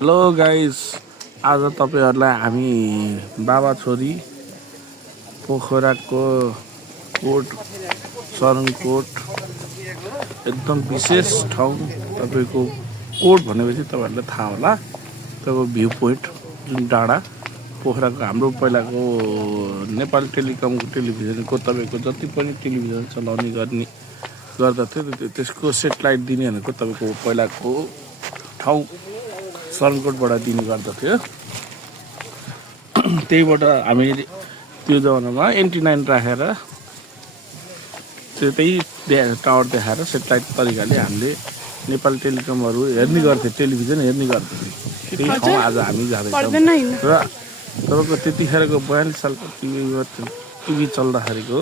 Hello guys, आज तपाईहरुलाई हामी बाबा छोरी पोखराको कोट सरनकोट एकदम विशेष ठाउँ। तपाईको कोट भनेपछि तपाईहरुलाई थाहा होला, तपाईको भ्यू पोइन्ट जुन डाँडा पोखराको हाम्रो पहिलाको नेपाल टेलिकमको टेलिभिजनको तपाईको जति पनि टेलिभिजन चलाउने गर्दथ्यो त्यसको सेटेलाइट दिने भनेको तपाईको पहिलाको ठाउँ सरनकोटबाट दिने गर्दथ्यो। त्यहीबाट हामी त्यो जमानामा एन्टिना राखेर त्यही टावर देखाएर सेटेलाइट तरिकाले हामीले नेपाल टेलिकमहरू हेर्ने गर्थ्यौँ, टेलिभिजन हेर्ने गर्थ्यौँ। त्यही ठाउँ आज हामी जाँदैछौँ र तपाईँको त्यतिखेरको 42 सालको टिभी चल्दाखेरिको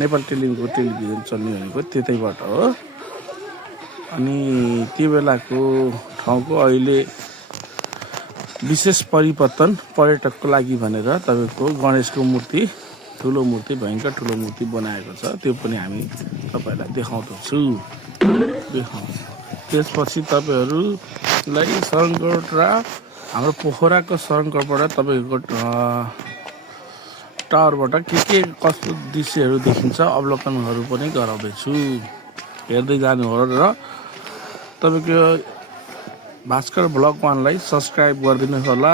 नेपाल टेलिभिजनको टेलिभिजन चल्ने भनेको त्यतैबाट हो। अनि त्यो बेलाको ठाउँको अहिले विशेष परिवर्तन पर्यटकको लागि भनेर तपाईको गणेशको मूर्ति, ठुलो मूर्ति, भयंकर ठुलो मूर्ति बनाएको छ। त्यो पनि हामी तपाईहरुलाई देखाउँदछु। त्यसपछि तपाईहरुलाई सरनकोट र हाम्रो पोखराको सरनकोटबाट तपाईको टावरबाट के कस्तो दृश्यहरू देखिन्छ अवलोकनहरू पनि गराउँदैछु। हेर्दै जानु होला र तपाईको भास्कर भ्लग 1 लाई सब्स्क्राइब गरिदिनु होला,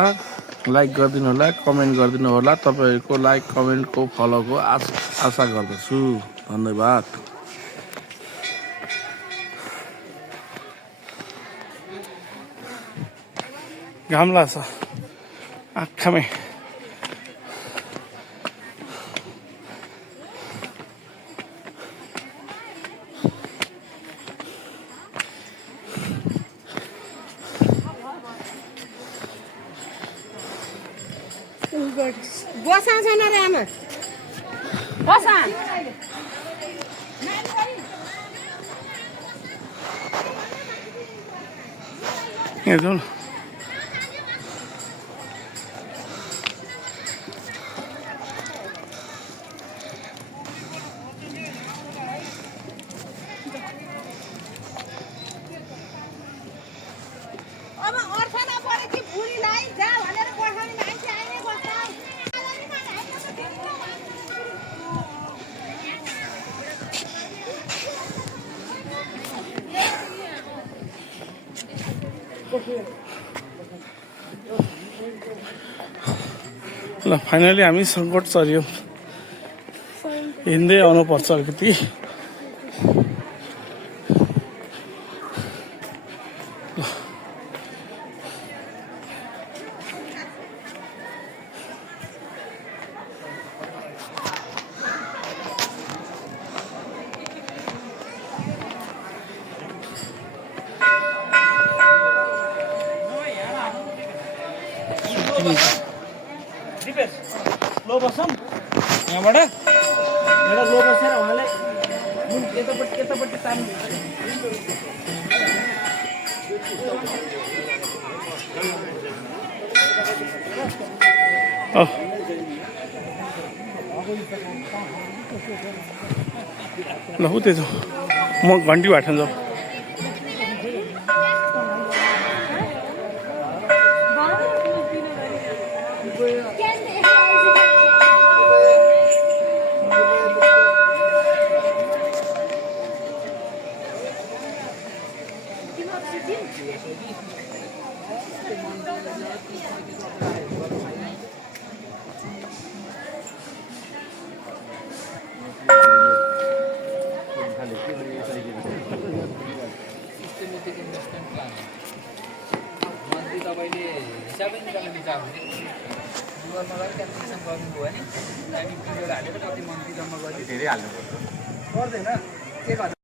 लाइक गरिदिनु होला, कमेन्ट गरिदिनु होला। तपाईहरुको लाइक, कमेन्टको, फलोको आशा गर्दछु। धन्यवाद। घाम लाग्छ आँखामै। बसा छैन रे आमा, बसा। यहाँ जाउँ न। अब अर्थ नपरे कि बुढीलाई जा भनेर पठाउने मान्छे आइनै बस्छ। ल फाइनली हामी सरनकोट चढ्यौँ। हिँड्दै आउनुपर्छ अलिकति। लो बसौँ यहाँबाट एउटा लो बसेर उहाँले यतापट्टि तान्नु। ल उतै जाउँ, म घन्टी भाट्न जाउँ। तपाईँले हिसाबै निकाल्न चाहनु गुगलमा गएर क्यालकुलेसन गर्नुभयो भने हामी पिरियड हालेर कति मन्थली जम्मा गर्ने धेरै हाल्नु पर्दैन के गर्नु।